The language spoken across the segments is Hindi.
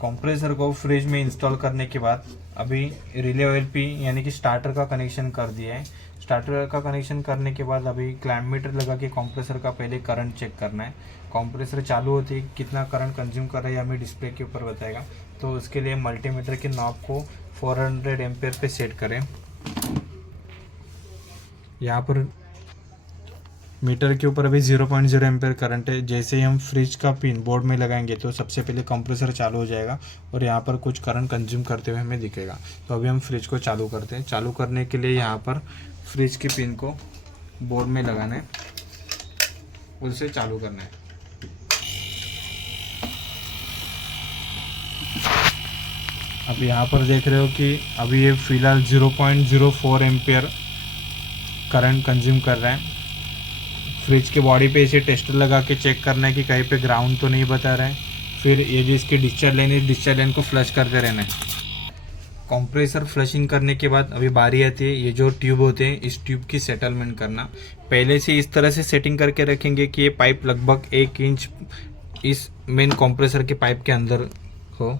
कंप्रेसर को फ्रिज में इंस्टॉल करने के बाद अभी रिले OLP यानी कि स्टार्टर का कनेक्शन कर दिया है। स्टार्टर का कनेक्शन करने के बाद अभी क्लैम्प मीटर लगा के कंप्रेसर का पहले करंट चेक करना है। कंप्रेसर चालू होते ही कितना करंट कंज्यूम कर रहा है ये हमें डिस्प्ले के ऊपर बताएगा। तो उसके लिए मल्टीमीटर के नॉब को 400 एम्पेयर पे सेट करें। यहाँ पर मीटर के ऊपर अभी 0.0 एम्पेयर करंट है। जैसे ही हम फ्रिज का पिन बोर्ड में लगाएंगे तो सबसे पहले कंप्रेसर चालू हो जाएगा और यहाँ पर कुछ करंट कंज्यूम करते हुए हमें दिखेगा। तो अभी हम फ्रिज को चालू करते हैं। चालू करने के लिए यहाँ पर फ्रिज के पिन को बोर्ड में लगाना है, उसे चालू करना है। अब यहाँ पर देख रहे हो कि अभी ये फिलहाल 0.04 एम्पेयर करंट कंज्यूम कर रहा है। फ्रिज के बॉडी पे इसे टेस्टर लगा के चेक करना है कि कहीं पे ग्राउंड तो नहीं बता रहा है। फिर ये जो इसकी डिस्चार्ज लाइन है, डिस्चार्ज लाइन को फ्लश करते रहना है। कंप्रेसर फ्लशिंग करने के बाद अभी बारी आती है ये जो ट्यूब होते हैं इस ट्यूब की सेटलमेंट करना। पहले से इस तरह से सेटिंग करके रखेंगे कि ये पाइप लगभग 1 इंच इस मेन कंप्रेसर के पाइप के अंदर हो।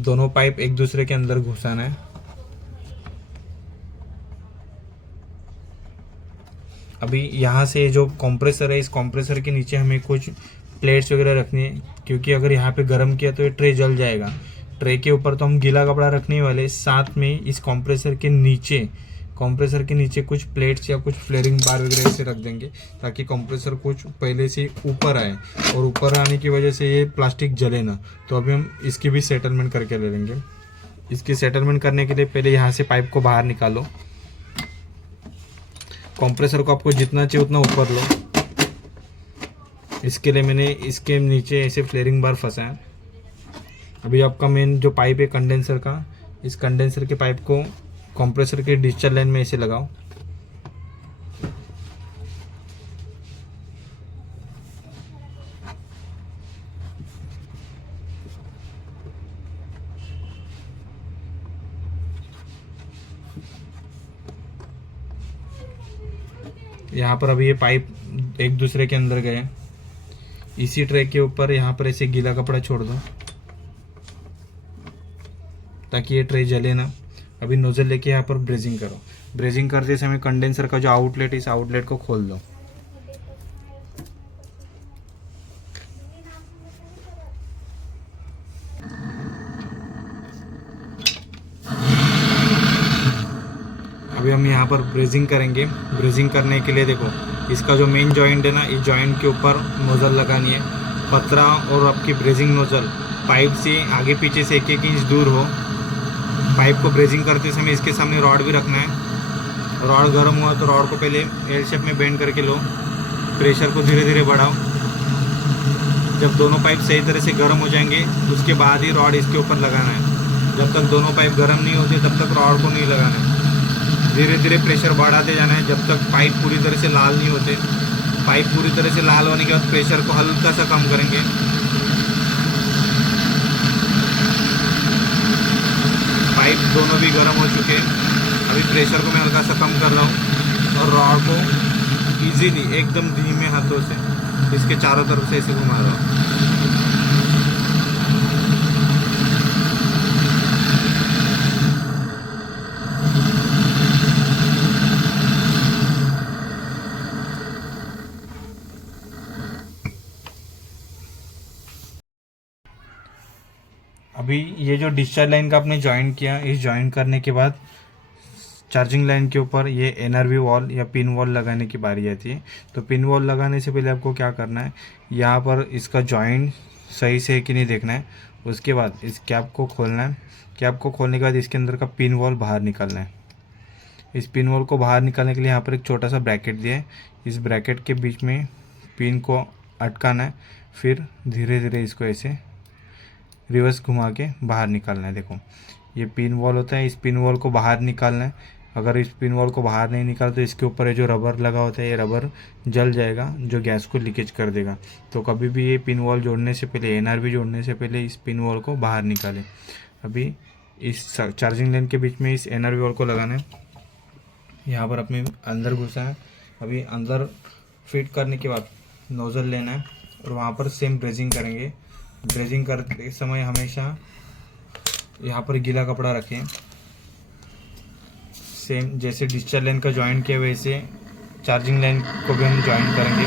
दोनों पाइप एक दूसरे के अंदर घुसाना है। अभी यहाँ से जो कंप्रेसर है इस कंप्रेसर के नीचे हमें कुछ प्लेट्स वगैरह रखनी है, क्योंकि अगर यहाँ पे गर्म किया तो ये ट्रे जल जाएगा। ट्रे के ऊपर तो हम गीला कपड़ा रखने वाले, साथ में इस कंप्रेसर के नीचे कुछ प्लेट्स या कुछ फ्लेयरिंग बार वगैरह ऐसे रख देंगे ताकि कंप्रेसर कुछ पहले से ऊपर आए, और ऊपर आने की वजह से ये प्लास्टिक जले ना। तो अभी हम इसकी भी सेटलमेंट करके ले लेंगे। इसकी सेटलमेंट करने के लिए पहले यहाँ से पाइप को बाहर निकालो। कंप्रेसर को आपको जितना चाहिए उतना ऊपर लो। इसके लिए मैंने इसके नीचे ऐसे फ्लेयरिंग बार फंसा है। अभी आपका मेन जो पाइप है कंडेंसर का, इस कंडेंसर के पाइप को कंप्रेसर के डिस्चार्ज लाइन में ऐसे लगाओ। यहाँ पर अभी ये पाइप एक दूसरे के अंदर गए। इसी ट्रे के ऊपर यहाँ पर ऐसे गीला कपड़ा छोड़ दो ताकि ये ट्रे जले ना। अभी नोजल लेके यहाँ पर ब्रेजिंग करो। ब्रेजिंग करते समय कंडेंसर का जो आउटलेट है इस आउटलेट को खोल दो। अभी हम यहाँ पर ब्रेजिंग करेंगे। ब्रेजिंग करने के लिए देखो इसका जो मेन जॉइंट है ना, इस जॉइंट के ऊपर नोज़ल लगानी है। पतरा और आपकी ब्रेजिंग नोज़ल पाइप से आगे पीछे से 1-1 इंच दूर हो। पाइप को ब्रेजिंग करते समय इसके सामने रॉड भी रखना है। रॉड गर्म हुआ तो रॉड को पहले एल शेप में बेंड करके लो। प्रेशर को धीरे धीरे बढ़ाओ। जब दोनों पाइप सही तरह से गर्म हो जाएंगे उसके बाद ही रॉड इसके ऊपर लगाना है। जब तक दोनों पाइप गर्म नहीं होते तब तक रॉड को नहीं लगाना है। धीरे धीरे प्रेशर बढ़ाते जाना है जब तक पाइप पूरी तरह से लाल नहीं होते। पाइप पूरी तरह से लाल होने के बाद प्रेशर को हल्का सा कम करेंगे। पाइप दोनों भी गर्म हो चुके हैं। अभी प्रेशर को मैं हल्का सा कम कर रहा हूँ और रॉड को इजीली एकदम धीमे हाथों से इसके चारों तरफ से ऐसे घुमा रहा हूँ। अभी ये जो डिस्चार्ज लाइन का आपने ज्वाइन किया, इस ज्वाइन करने के बाद चार्जिंग लाइन के ऊपर ये NRV वॉल या पिन वॉल लगाने की बारी आती है। तो पिन वॉल लगाने से पहले आपको क्या करना है, यहाँ पर इसका ज्वाइन सही से है कि नहीं देखना है। उसके बाद इस कैप को खोलना है। कैप को खोलने के बाद इसके अंदर का पिन वॉल बाहर निकालना है। इस पिन वॉल को बाहर निकालने के लिए यहाँ पर एक छोटा सा ब्रैकेट दिया है। इस ब्रैकेट के बीच में पिन को अटकाना है। फिर धीरे धीरे इसको ऐसे रिवर्स घुमा के बाहर निकालना है। देखो ये पिन वॉल होता है, इस पिन वॉल को बाहर निकालना है। अगर इस पिन वॉल को बाहर नहीं निकाल तो इसके ऊपर जो रबर लगा होता है ये रबर जल जाएगा जो गैस को लीकेज कर देगा। तो कभी भी ये पिन वॉल जोड़ने से पहले, NRV जोड़ने से पहले इस पिन वॉल को बाहर निकालें। अभी इस चार्जिंग लाइन के बीच में इस NRV वॉल को लगाना है। यहाँ पर अपने अंदर घुसा है। अभी अंदर फिट करने के बाद नोज़ल लेना है और वहाँ पर सेम ब्रेजिंग करेंगे। ब्रेजिंग करते समय हमेशा यहाँ पर गीला कपड़ा रखें। सेम जैसे डिस्चार्ज लाइन का ज्वाइन किया वैसे चार्जिंग लाइन को भी हम ज्वाइन करेंगे।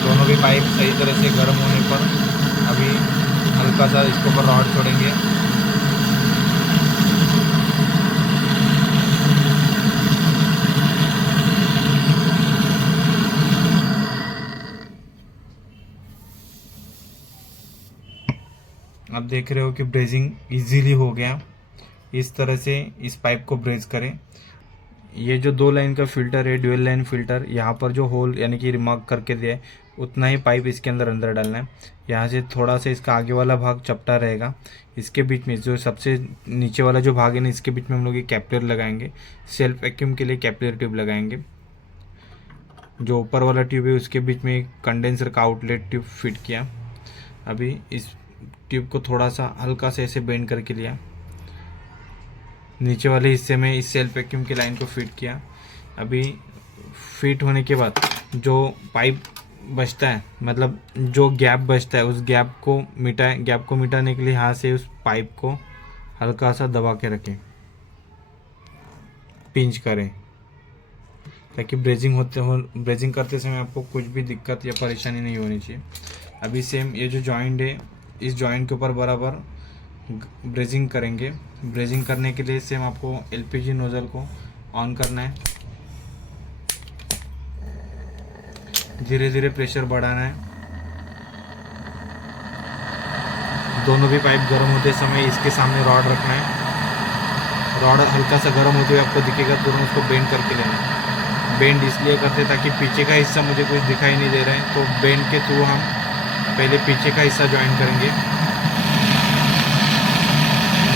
दोनों भी पाइप सही तरह से गर्म होने पर अभी हल्का सा इसके ऊपर रॉड छोड़ेंगे। आप देख रहे हो कि ब्रेजिंग इजीली हो गया। इस तरह से इस पाइप को ब्रेज करें। ये जो 2 लाइन का फिल्टर है, ड्यूअल लाइन फिल्टर, यहाँ पर जो होल यानी कि रिमार्क करके दिया है उतना ही पाइप इसके अंदर डालना है। यहाँ से थोड़ा सा इसका आगे वाला भाग चपटा रहेगा। इसके बीच में जो सबसे नीचे वाला जो भाग है ना, इसके बीच में हम लोग ये कैपिलर लगाएंगे। सेल्फ वैक्यूम के लिए कैपिलर ट्यूब लगाएंगे। जो ऊपर वाला ट्यूब है उसके बीच में एक कंडेंसर का आउटलेट ट्यूब फिट किया। अभी इस ट्यूब को थोड़ा सा हल्का से ऐसे बेंड करके लिया। नीचे वाले हिस्से में इस सेल्फ वैक्यूम की लाइन को फिट किया। अभी फिट होने के बाद जो पाइप बचता है, मतलब जो गैप बचता है, उस गैप को मिटाने के लिए यहाँ से उस पाइप को हल्का सा दबा के रखें, पिंच करें, ताकि ब्रेजिंग करते समय आपको कुछ भी दिक्कत या परेशानी नहीं होनी चाहिए। अभी सेम ये जो जॉइंट है, इस जॉइंट के ऊपर बराबर ब्रेजिंग करेंगे। ब्रेजिंग करने के लिए सेम आपको एलपीजी नोजल को ऑन करना है, धीरे धीरे प्रेशर बढ़ाना है। दोनों भी पाइप गर्म होते समय इसके सामने रॉड रखना है। रॉड हल्का सा गर्म होते हुए आपको दिखेगा, तुरंत उसको बेंड करके लेना है। बेंड इसलिए करते ताकि पीछे का हिस्सा मुझे कुछ दिखाई नहीं दे रहा है, तो बेंड के थ्रू हम पहले पीछे का हिस्सा ज्वाइन करेंगे।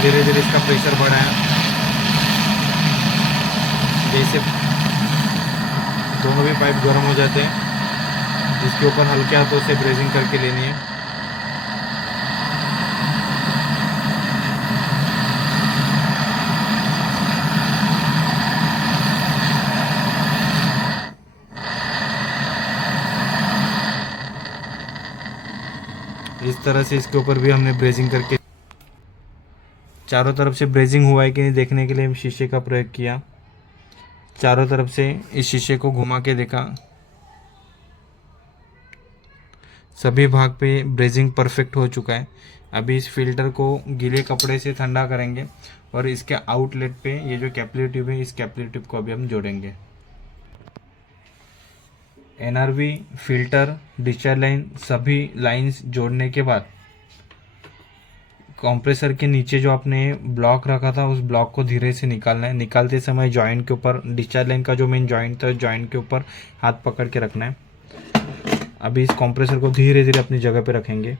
धीरे धीरे इसका प्रेशर बढ़ाएं। जैसे दोनों भी पाइप गर्म हो जाते हैं, इसके ऊपर हल्के हाथों से ब्रेजिंग करके लेनी है। इस तरह से इसके ऊपर भी हमने ब्रेजिंग करके चारों तरफ से ब्रेजिंग हुआ है कि नहीं देखने के लिए हम शीशे का प्रयोग किया। चारों तरफ से इस शीशे को घुमा के देखा, सभी भाग पे ब्रेजिंग परफेक्ट हो चुका है। अभी इस फिल्टर को गीले कपड़े से ठंडा करेंगे और इसके आउटलेट पे ये जो कैपिलरी ट्यूब है, इस कैपिलरी ट्यूब को अभी हम जोड़ेंगे। एनआरवी, फिल्टर, डिस्चार्ज लाइन, सभी लाइंस जोड़ने के बाद कंप्रेसर के नीचे जो आपने ब्लॉक रखा था उस ब्लॉक को धीरे से निकालना है। निकालते समय जॉइंट के ऊपर, डिस्चार्ज लाइन का जो मेन जॉइंट था, जॉइंट के ऊपर हाथ पकड़ के रखना है। अभी इस कंप्रेसर को धीरे धीरे अपनी जगह पे रखेंगे।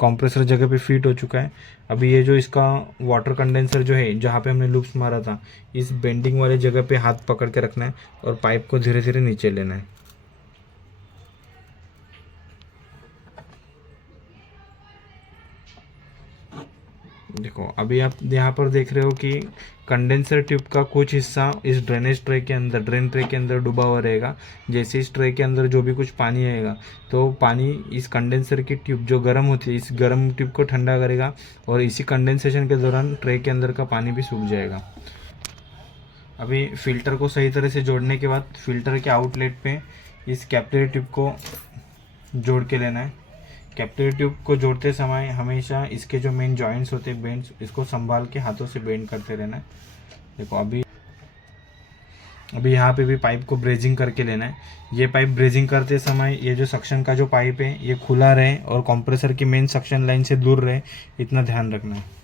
कंप्रेसर जगह पे फिट हो चुका है। अभी ये जो इसका वाटर कंडेंसर जो है, जहाँ पे हमने लूप्स मारा था, इस बेंडिंग वाले जगह पे हाथ पकड़ के रखना है और पाइप को धीरे धीरे नीचे लेना है। देखो अभी आप यहाँ पर देख रहे हो कि कंडेंसर ट्यूब का कुछ हिस्सा इस ड्रेनेज ट्रे के अंदर, ड्रेन ट्रे के अंदर डूबा हुआ रहेगा। जैसे इस ट्रे के अंदर जो भी कुछ पानी आएगा तो पानी इस कंडेंसर की ट्यूब जो गर्म होती है, इस गर्म ट्यूब को ठंडा करेगा और इसी कंडेंसेशन के दौरान ट्रे के अंदर का पानी भी सूख जाएगा। अभी फिल्टर को सही तरह से जोड़ने के बाद फिल्टर के आउटलेट पे इस कैपिलरी ट्यूब को जोड़ के लेना है। कैपिलरी ट्यूब को जोड़ते समय हमेशा इसके जो मेन जॉइंट्स होते हैं, बेंड्स, इसको संभाल के हाथों से बेंड करते रहना है। देखो अभी यहाँ पे भी पाइप को ब्रेजिंग करके लेना है। ये पाइप ब्रेजिंग करते समय ये जो सक्शन का जो पाइप है ये खुला रहे और कंप्रेसर की मेन सक्शन लाइन से दूर रहे, इतना ध्यान रखना है।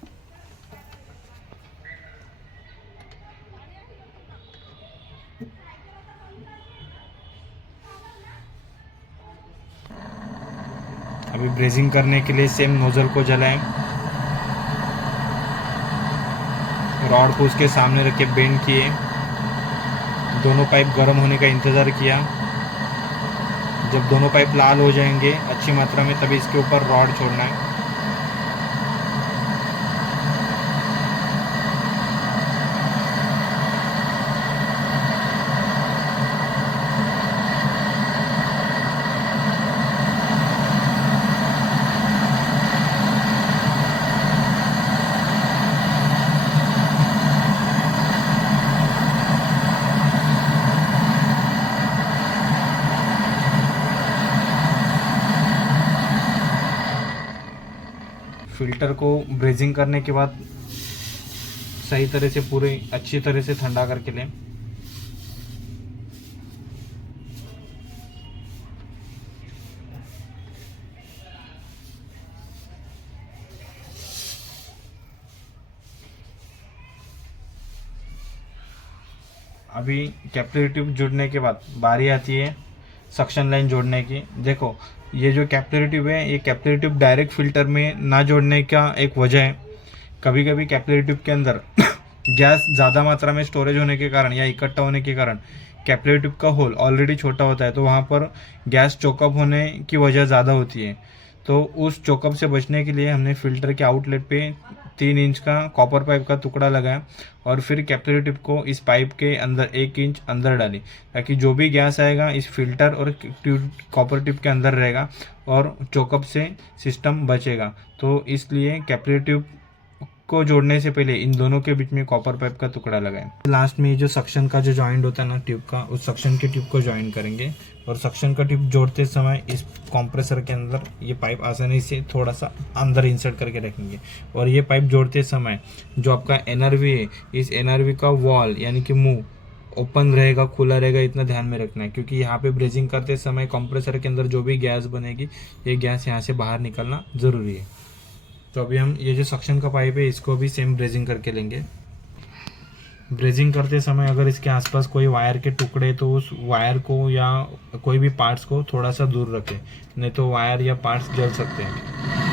अभी ब्रेजिंग करने के लिए सेम नोजल को जलाएं, रॉड को उसके सामने रख के बेंड किए, दोनों पाइप गर्म होने का इंतज़ार किया। जब दोनों पाइप लाल हो जाएंगे अच्छी मात्रा में, तभी इसके ऊपर रॉड छोड़ना है। फिल्टर को ब्रेजिंग करने के बाद सही तरह से पूरे अच्छी तरह से ठंडा करके लें। अभी कैपिलरी ट्यूब जुड़ने के बाद बारी आती है सक्शन लाइन जोड़ने की। देखो ये जो कैपिलरी ट्यूब है, ये कैपिलरी ट्यूब डायरेक्ट फिल्टर में ना जोड़ने का एक वजह है, कभी कभी कैपिलरी ट्यूब के अंदर गैस ज़्यादा मात्रा में स्टोरेज होने के कारण या इकट्ठा होने के कारण कैपिलरी ट्यूब का होल ऑलरेडी छोटा होता है, तो वहाँ पर गैस चोकअप होने की वजह ज़्यादा होती है। तो उस चोकअप से बचने के लिए हमने फिल्टर के आउटलेट पे 3 इंच का कॉपर पाइप का टुकड़ा लगाया और फिर कैपिलरी टिप को इस पाइप के अंदर 1 इंच अंदर डाली, ताकि जो भी गैस आएगा इस फिल्टर और कॉपर टिप के अंदर रहेगा और चोकअप से सिस्टम बचेगा। तो इसलिए कैपिलरी ट्यूब को जोड़ने से पहले इन दोनों के बीच में कॉपर पाइप का टुकड़ा लगाएं। लास्ट में ये जो सक्शन का जो जॉइंट होता है ना ट्यूब का, उस सक्शन के ट्यूब को ज्वाइन करेंगे और सक्शन का ट्यूब जोड़ते समय इस कंप्रेसर के अंदर ये पाइप आसानी से थोड़ा सा अंदर इंसर्ट करके रखेंगे। और ये पाइप जोड़ते समय जो आपका एनआरवी है, इस एनआरवी का वॉल यानी कि मुंह ओपन रहेगा खुला रहेगा, इतना ध्यान में रखना है, क्योंकि यहाँ पे ब्रेजिंग करते समय कंप्रेसर के अंदर जो भी गैस बनेगी ये गैस यहाँ से बाहर निकलना ज़रूरी है। तो अभी हम ये जो सक्शन का पाइप है इसको भी सेम ब्रेजिंग करके लेंगे। ब्रेजिंग करते समय अगर इसके आसपास कोई वायर के टुकड़े, तो उस वायर को या कोई भी पार्ट्स को थोड़ा सा दूर रखें, नहीं तो वायर या पार्ट्स जल सकते हैं।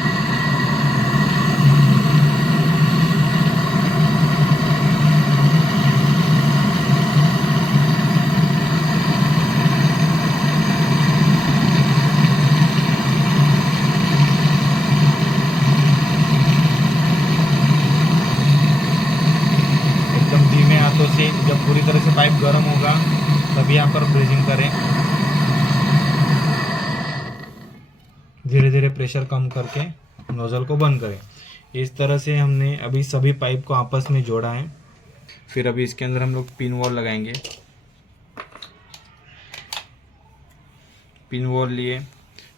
एकदम धीमे हाथों से, जब पूरी तरह से पाइप गर्म होगा तभी यहाँ पर ब्रेजिंग करें। धीरे धीरे प्रेशर कम करके नोजल को बंद करें। इस तरह से हमने अभी सभी पाइप को आपस में जोड़ा है। फिर अभी इसके अंदर हम लोग पिन वॉल लगाएंगे। पिन वॉल लिए,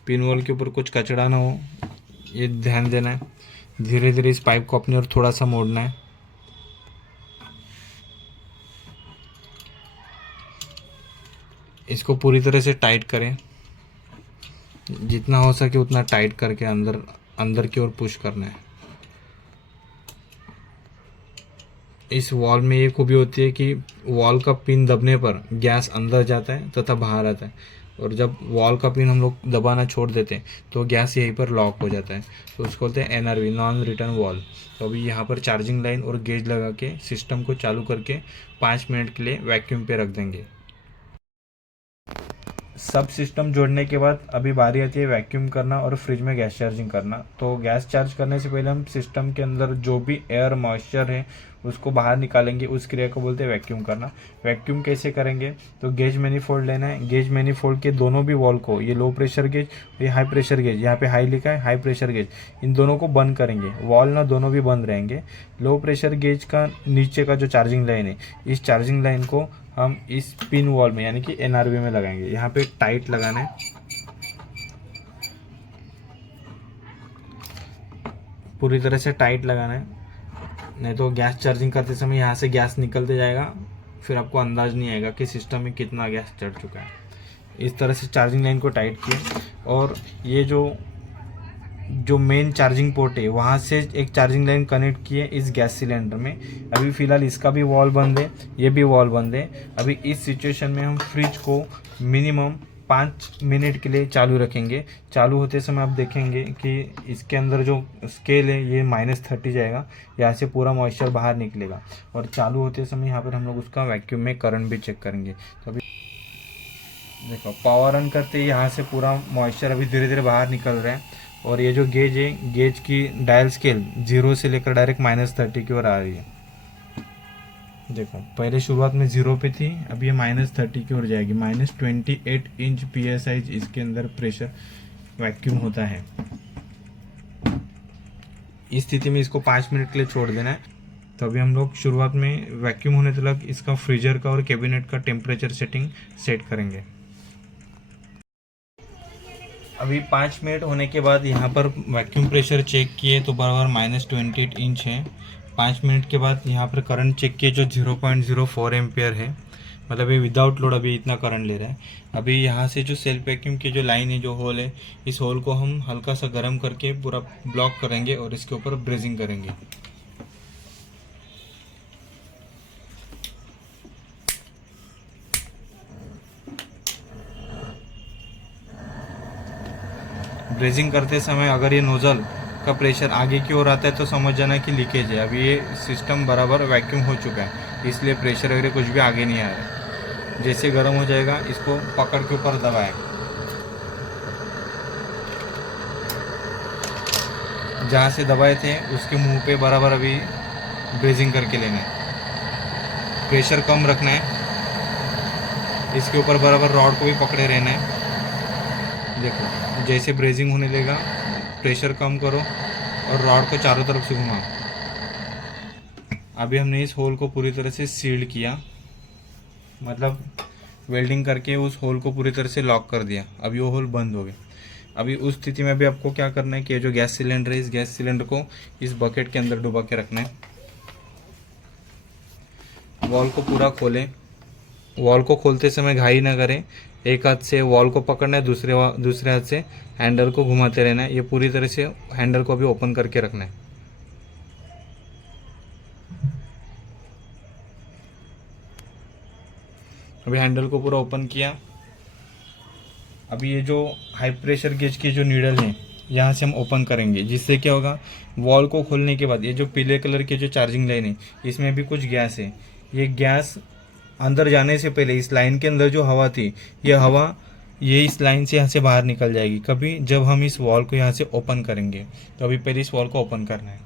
पिन वॉल के ऊपर कुछ कचड़ा ना हो ये ध्यान देना है। धीरे धीरे इस पाइप को अपनी ओर थोड़ा सा मोड़ना है। इसको पूरी तरह से टाइट करें, जितना हो सके उतना टाइट करके अंदर अंदर की ओर पुश करना है। इस वॉल में ये खूबी होती है कि वॉल का पिन दबने पर गैस अंदर जाता है तथा बाहर आता है, और जब वॉल का पिन हम लोग दबाना छोड़ देते हैं तो गैस यहीं पर लॉक हो जाता है। तो उसको बोलते हैं एनआरवी, नॉन रिटर्न वॉल। तो अभी यहाँ पर चार्जिंग लाइन और गेज लगा के सिस्टम को चालू करके 5 मिनट के लिए वैक्यूम पे रख देंगे। सब सिस्टम जोड़ने के बाद अभी बारी आती है वैक्यूम करना और फ्रिज में गैस चार्जिंग करना। तो गैस चार्ज करने से पहले हम सिस्टम के अंदर जो भी एयर मॉइस्चर है उसको बाहर निकालेंगे, उस क्रिया को बोलते हैं वैक्यूम करना। वैक्यूम कैसे करेंगे, तो गेज मैनिफोल्ड लेना है। गेज मैनिफोल्ड के दोनों भी वॉल को, ये लो प्रेशर गेज, ये हाई प्रेशर गेज, यहाँ पे हाई लिखा है, हाई प्रेशर गेज, इन दोनों को बंद करेंगे। वॉल ना दोनों भी बंद रहेंगे। लो प्रेशर गेज का नीचे का जो चार्जिंग लाइन है, इस चार्जिंग लाइन को हम इस पिन वॉल में यानी कि एनआरवी में लगाएंगे। यहाँ पे टाइट लगाना है, पूरी तरह से टाइट लगाना है, नहीं तो गैस चार्जिंग करते समय यहाँ से गैस निकलते जाएगा, फिर आपको अंदाज नहीं आएगा कि सिस्टम में कितना गैस चढ़ चुका है। इस तरह से चार्जिंग लाइन को टाइट किए और ये जो मेन चार्जिंग पोर्ट है वहाँ से एक चार्जिंग लाइन कनेक्ट किए इस गैस सिलेंडर में। अभी फ़िलहाल इसका भी वॉल बंद है, ये भी वॉल बंद है। अभी इस सिचुएशन में हम फ्रिज को मिनिमम 5 मिनट के लिए चालू रखेंगे। चालू होते समय आप देखेंगे कि इसके अंदर जो स्केल है ये -30 जाएगा, यहाँ से पूरा मॉइस्चर बाहर निकलेगा। और चालू होते समय यहाँ पर हम लोग उसका वैक्यूम में करंट भी चेक करेंगे। तो अभी देखो पावर ऑन करते ही यहाँ से पूरा मॉइस्चर अभी धीरे धीरे बाहर निकल रहा है। और ये जो गेज है, गेज की डायल स्केल 0 से लेकर डायरेक्ट -30 की ओर आ रही है। देखो पहले शुरुआत में 0 पे थी, अब ये -30 की ओर जाएगी। -28 इंच PSI इसके अंदर प्रेशर वैक्यूम होता है। इस स्थिति में इसको 5 मिनट के लिए छोड़ देना है। तो अभी हम लोग शुरुआत में वैक्यूम होने तक इसका फ्रीजर का और कैबिनेट का टेम्परेचर सेट करेंगे। अभी 5 मिनट होने के बाद यहाँ पर वैक्यूम प्रेशर चेक किए तो बराबर -28 इंच है। 5 मिनट के बाद यहाँ पर करंट चेक किए जो 0.04 एम्पियर है, मतलब ये विदाउट लोड अभी इतना करंट ले रहा है। अभी यहाँ से जो सेल्फ वैक्यूम की जो लाइन है, जो होल है, इस होल को हम हल्का सा गर्म करके पूरा ब्लॉक करेंगे और इसके ऊपर ब्रेजिंग करेंगे। ब्रेजिंग करते समय अगर ये नोज़ल का प्रेशर आगे की ओर आता है तो समझ जाना कि लीकेज है। अभी ये सिस्टम बराबर वैक्यूम हो चुका है, इसलिए प्रेशर वगैरह कुछ भी आगे नहीं आ रहा है। जैसे गर्म हो जाएगा इसको पकड़ के ऊपर दबाएं। जहाँ से दबाए थे उसके मुंह पे बराबर अभी ब्रेजिंग करके लेना है। प्रेशर कम रखना है, इसके ऊपर बराबर रॉड को भी पकड़े रहना है। देखो जैसे ब्रेजिंग होने लगेगा प्रेशर कम करो और रॉड को चारों तरफ से घुमाओ। अभी हमने इस होल को पूरी तरह से सील्ड किया, मतलब वेल्डिंग करके उस होल को पूरी तरह से लॉक कर दिया। अभी वो होल बंद हो गया। अभी उस स्थिति में अभी आपको क्या करना है कि ये जो गैस सिलेंडर है, इस गैस सिलेंडर को इस बकेट के अंदर डुबा के रखना है। वॉल को पूरा खोलें। वॉल को खोलते समय घाई ना करें। एक हाथ से वॉल को पकड़ना है, दूसरे हाथ से हैंडल को घुमाते रहना है। ये पूरी तरह से हैंडल को अभी ओपन करके रखना है। अभी हैंडल को पूरा ओपन किया। अभी ये जो हाई प्रेशर गेज की जो नीडल है यहाँ से हम ओपन करेंगे, जिससे क्या होगा, वॉल को खोलने के बाद ये जो पीले कलर की जो चार्जिंग लाइन है इसमें भी कुछ गैस है। ये गैस अंदर जाने से पहले इस लाइन के अंदर जो हवा थी, ये हवा ये इस लाइन से यहाँ से बाहर निकल जाएगी कभी जब हम इस वॉल को यहाँ से ओपन करेंगे। तो अभी पहले इस वॉल को ओपन करना है।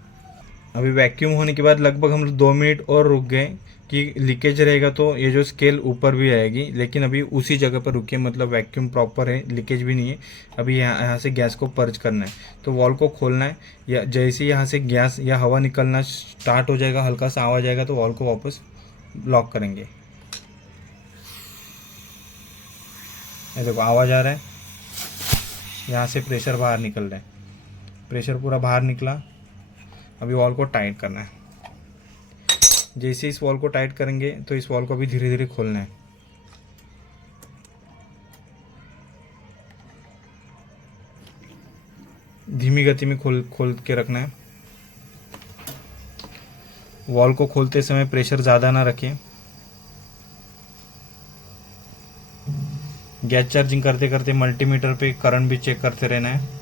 अभी वैक्यूम होने के बाद लगभग हम लोग 2 मिनट और रुक गए कि लीकेज रहेगा तो ये जो स्केल ऊपर भी आएगी, लेकिन अभी उसी जगह पर रुकिए, मतलब वैक्यूम प्रॉपर है, लीकेज भी नहीं है। अभी यहाँ से गैस को पर्ज करना है, तो वॉल को खोलना है। या जैसे यहाँ से गैस या हवा निकलना स्टार्ट हो जाएगा, हल्का सा आवाज आएगा तो वॉल को वापस लॉक करेंगे। ये देखो आवाज़ आ रहा है, यहाँ से प्रेशर बाहर निकल रहा है। प्रेशर पूरा बाहर निकला। अभी वॉल को टाइट करना है। जैसे इस वॉल को टाइट करेंगे तो इस वॉल को भी धीरे धीरे खोलना है। धीमी गति में खोल के रखना है। वॉल को खोलते समय प्रेशर ज़्यादा ना रखें। गैस चार्जिंग करते करते मल्टीमीटर पे करंट भी चेक करते रहना है।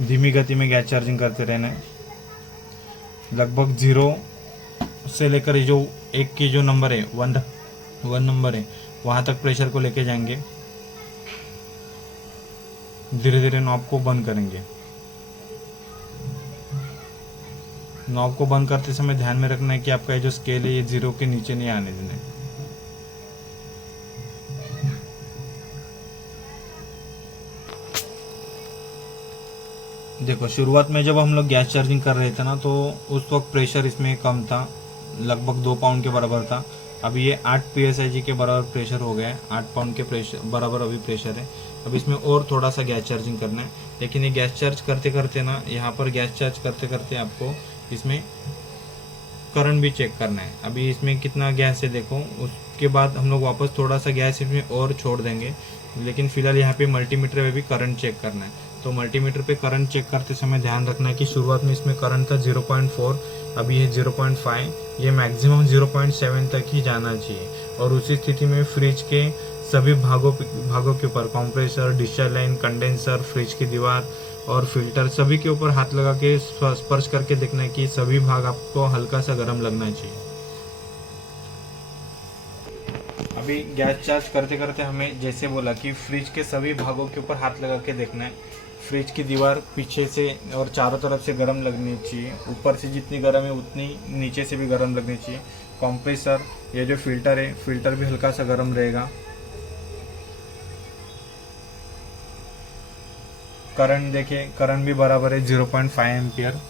धीमी गति में गैस चार्जिंग करते रहना है। लगभग 0 से लेकर जो 1 की जो नंबर है, 1 नंबर है, वहाँ तक प्रेशर को लेके जाएंगे। धीरे धीरे नॉब को बंद करेंगे। नॉब को बंद करते समय ध्यान में रखना है कि आपका ये जो स्केल है ये 0 के नीचे नहीं आने देना है। देखो शुरुआत में जब हम लोग गैस चार्जिंग कर रहे थे ना, तो उस वक्त प्रेशर इसमें कम था, लगभग 2 पाउंड के बराबर था। अभी ये 8 PSIG के बराबर प्रेशर हो गया है। 8 पाउंड के प्रेशर बराबर अभी प्रेशर है। अब इसमें और थोड़ा सा गैस चार्जिंग करना है। लेकिन ये गैस चार्ज करते करते ना, यहाँ पर गैस चार्ज करते करते आपको इसमें करंट भी चेक करना है। अभी इसमें कितना गैस है देखो, उसके बाद हम लोग वापस थोड़ा सा गैस इसमें और छोड़ देंगे। लेकिन फिलहाल यहाँ पे मल्टीमीटर में भी करंट चेक करना है। तो मल्टीमीटर पे करंट चेक करते समय ध्यान रखना है कि शुरुआत में इसमें करंट था 0.4, अभी है 0.5, ये मैक्सिमम 0.7 तक ही जाना चाहिए। और उसी स्थिति में फ्रिज के सभी भागों के ऊपर compressor, discharge line, condenser, fridge की दीवार और फिल्टर सभी के ऊपर हाथ लगा के स्पर्श करके देखना है कि सभी भाग आपको हल्का सा गर्म लगना चाहिए। अभी गैस चार्ज करते करते हमें जैसे बोला कि फ्रिज के सभी भागों के ऊपर हाथ लगा के देखना है। फ्रिज की दीवार पीछे से और चारों तरफ से गर्म लगनी चाहिए, ऊपर से जितनी गर्म है उतनी नीचे से भी गर्म लगनी चाहिए। कंप्रेसर, ये जो फिल्टर है, फिल्टर भी हल्का सा गर्म रहेगा। करंट देखिए, करंट भी बराबर है 0.5 एम्पियर।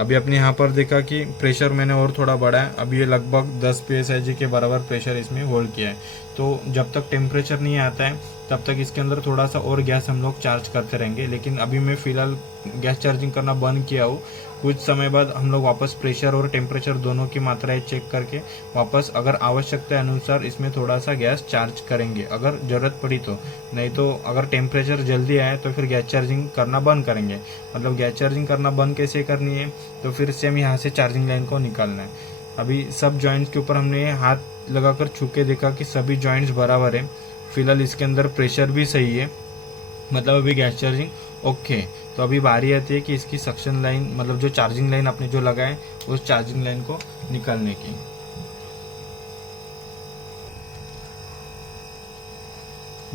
अभी आपने यहाँ पर देखा कि प्रेशर मैंने और थोड़ा बढ़ाया, अभी ये लगभग 10 psi के बराबर प्रेशर इसमें होल्ड किया है। तो जब तक टेम्परेचर नहीं आता है तब तक इसके अंदर थोड़ा सा और गैस हम लोग चार्ज करते रहेंगे। लेकिन अभी मैं फ़िलहाल गैस चार्जिंग करना बंद किया हूँ। कुछ समय बाद हम लोग वापस प्रेशर और टेम्परेचर दोनों की मात्राएं चेक करके वापस अगर आवश्यकता अनुसार इसमें थोड़ा सा गैस चार्ज करेंगे, अगर ज़रूरत पड़ी तो। नहीं तो अगर टेम्परेचर जल्दी आए तो फिर गैस चार्जिंग करना बंद करेंगे। मतलब गैस चार्जिंग करना बंद कैसे करनी है, तो फिर से हम यहाँ से चार्जिंग लाइन को निकालना है। अभी सब जॉइंट्स के ऊपर हमने हाथ लगाकर छू के देखा कि सभी जॉइंट्स बराबर है। फिलहाल इसके अंदर प्रेशर भी सही है, मतलब अभी गैस चार्जिंग ओके। तो अभी बारी आती है कि इसकी सक्शन लाइन, मतलब जो चार्जिंग लाइन आपने जो लगाए उस चार्जिंग लाइन को निकालने की।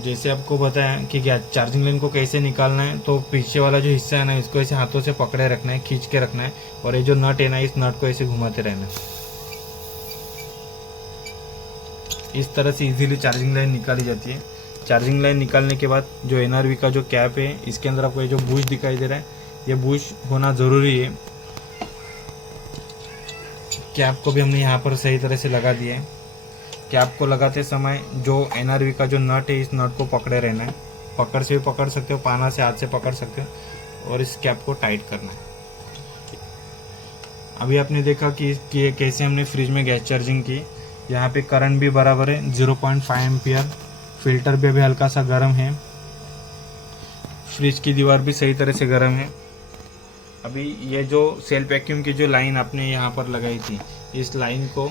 जैसे आपको बताया कि चार्जिंग लाइन को कैसे निकालना है, तो पीछे वाला जो हिस्सा है ना, इसको ऐसे हाथों से पकड़े रखना है, खींच के रखना है, और ये जो नट है ना, इस नट को ऐसे घुमाते रहना है। इस तरह से इजीली चार्जिंग लाइन निकाली जाती है। चार्जिंग लाइन निकालने के बाद जो एनआरवी का जो कैप है, इसके अंदर आपको ये जो बुश दिखाई दे रहा है, ये बुश होना ज़रूरी है। कैप को भी हमने यहाँ पर सही तरह से लगा दिया है। कैप को लगाते समय जो एनआरवी का जो नट है, इस नट को पकड़े रहना है। पकड़ से भी पकड़ सकते हो, पाना से, हाथ से पकड़ सकते हो, और इस कैप को टाइट करना है। अभी आपने देखा कि कैसे हमने फ्रिज में गैस चार्जिंग की। यहाँ पे करंट भी बराबर है 0.5 एम्पियर। फिल्टर भी अभी हल्का सा गर्म है। फ्रिज की दीवार भी सही तरह से गर्म है। अभी ये जो सेल्फ वैक्यूम की जो लाइन आपने यहाँ पर लगाई थी, इस लाइन को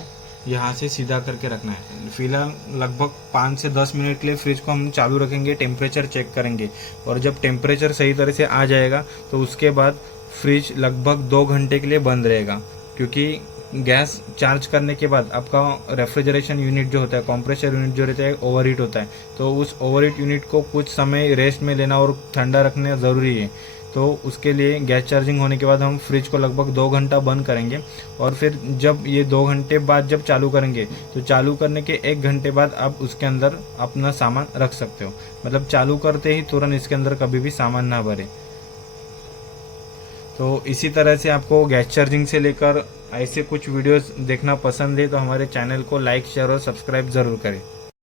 यहाँ से सीधा करके रखना है। फिलहाल लगभग 5 से 10 मिनट के लिए फ्रिज को हम चालू रखेंगे, टेम्परेचर चेक करेंगे, और जब टेम्परेचर सही तरह से आ जाएगा तो उसके बाद फ्रिज लगभग 2 घंटे के लिए बंद रहेगा। क्योंकि गैस चार्ज करने के बाद आपका रेफ्रिजरेशन यूनिट जो होता है, कंप्रेसर यूनिट जो रहता है, ओवरहीट होता है। तो उस ओवरहीट यूनिट को कुछ समय रेस्ट में लेना और ठंडा रखना ज़रूरी है। तो उसके लिए गैस चार्जिंग होने के बाद हम फ्रिज को लगभग 2 घंटा बंद करेंगे, और फिर जब ये 2 घंटे बाद जब चालू करेंगे, तो चालू करने के 1 घंटे बाद आप उसके अंदर अपना सामान रख सकते हो। मतलब चालू करते ही तुरंत इसके अंदर कभी भी सामान ना भरे। तो इसी तरह से आपको गैस चार्जिंग से लेकर ऐसे कुछ वीडियोस देखना पसंद है तो हमारे चैनल को लाइक, शेयर और सब्सक्राइब ज़रूर करें।